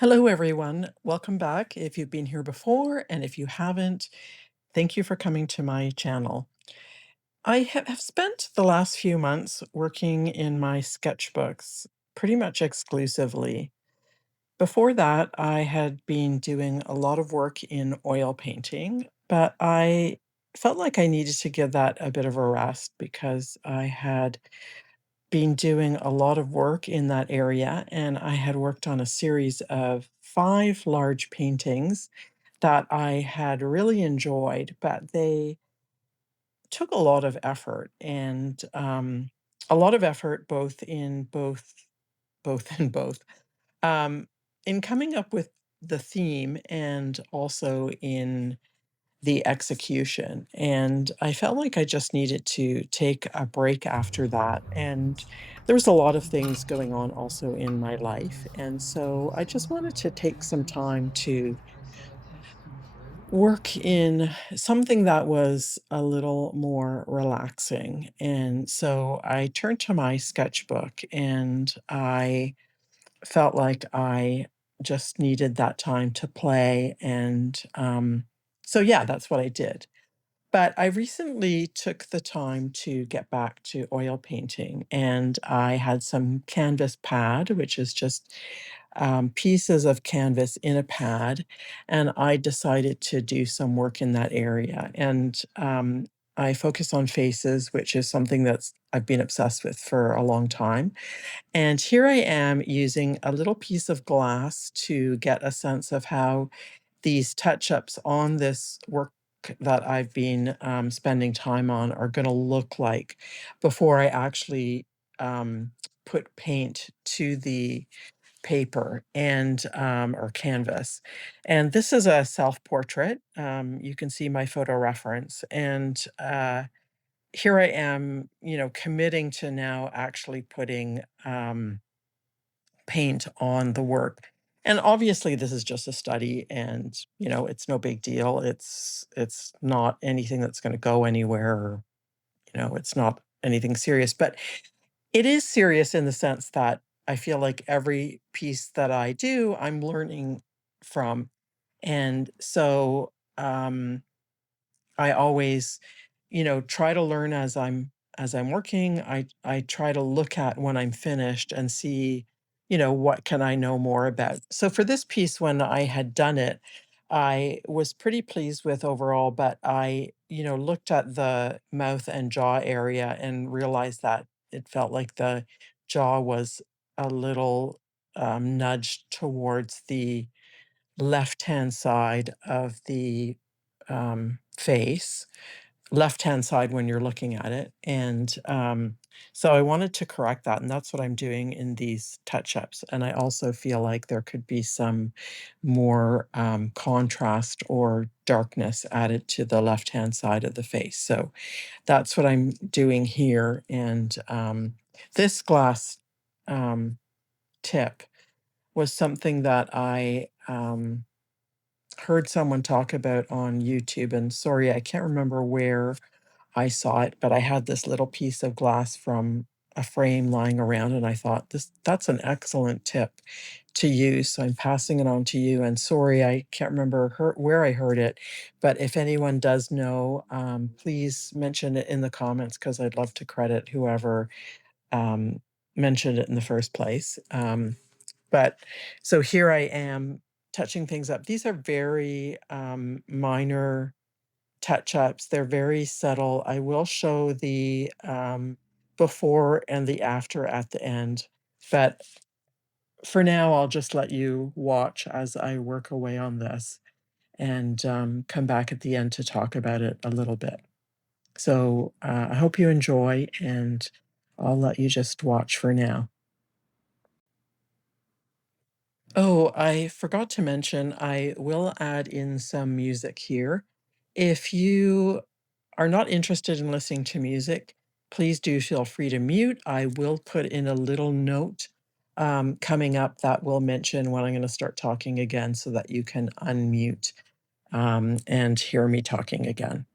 Hello, everyone. Welcome back if you've been here before, and if you haven't, thank you for coming to my channel. I have spent the last few months working in my sketchbooks pretty much exclusively. Before that, I had been doing a lot of work in oil painting, but I felt like I needed to give that a bit of a rest because I had been doing a lot of work in that area, and I had worked on a series of 5 large paintings that I had really enjoyed, but they took a lot of effort and, a lot of effort both in both, um, in coming up with the theme and also in the execution, and I felt like I just needed to take a break after that, and there was a lot of things going on also in my life, and so I just wanted to take some time to work in something that was a little more relaxing, and so I turned to my sketchbook, and I felt like I just needed that time to play, and, so yeah, that's what I did. But I recently took the time to get back to oil painting, and I had some canvas pad, which is just pieces of canvas in a pad, and I decided to do some work in that area. And I focus on faces, which is something I've been obsessed with for a long time. And here I am using a little piece of glass to get a sense of how these touch-ups on this work that I've been, spending time on are gonna look like before I actually, put paint to the paper and, or canvas. And this is a self-portrait. You can see my photo reference, and, here I am, committing to now actually putting, paint on the work. And obviously this is just a study and, it's no big deal. It's not anything that's gonna go anywhere or, it's not anything serious. But it is serious in the sense that I feel like every piece that I do, I'm learning from. And so, I always, try to learn as I'm working. I try to look at when I'm finished and see, what can I know more about. So for this piece, when I had done it, I was pretty pleased with overall, but I, looked at the mouth and jaw area and realized that it felt like the jaw was a little nudged towards the left-hand side of the face, left-hand side when you're looking at it. And so I wanted to correct that. And that's what I'm doing in these touch-ups. And I also feel like there could be some more contrast or darkness added to the left-hand side of the face. So that's what I'm doing here. And this glass um, tip was something that I heard someone talk about on YouTube, and sorry, I can't remember where I saw it, but I had this little piece of glass from a frame lying around, and I thought, that's an excellent tip to use, so I'm passing it on to you, and sorry, I can't remember where I heard it, but if anyone does know, please mention it in the comments because 'cause I'd love to credit whoever, um, mentioned it in the first place. But so here I am touching things up. These are very, minor touch-ups. They're very subtle. I will show the, before and the after at the end, but for now, I'll just let you watch as I work away on this and, come back at the end to talk about it a little bit. So, I hope you enjoy, and I'll let you just watch for now. Oh, I forgot to mention, I will add in some music here. If you are not interested in listening to music, please do feel free to mute. I will put in a little note coming up that will mention when I'm going to start talking again so that you can unmute and hear me talking again.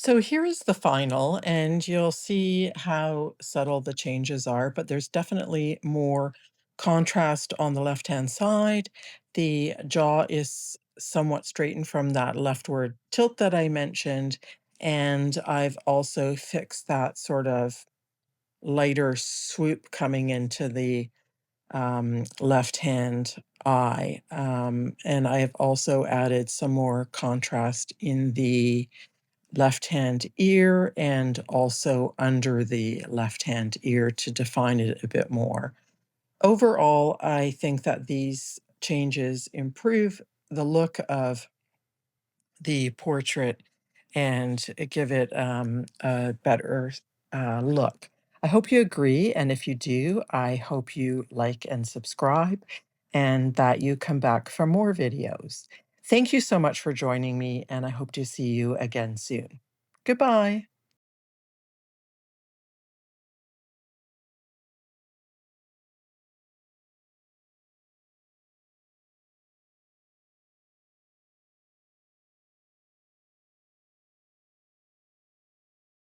So here is the final, and you'll see how subtle the changes are, but there's definitely more contrast on the left-hand side. The jaw is somewhat straightened from that leftward tilt that I mentioned, and I've also fixed that sort of lighter swoop coming into the left-hand eye. And I have also added some more contrast in the left-hand ear and also under the left-hand ear to define it a bit more. Overall, I think that these changes improve the look of the portrait and give it a better look. I hope you agree, and if you do, I hope you like and subscribe and that you come back for more videos. Thank you so much for joining me, and I hope to see you again soon. Goodbye.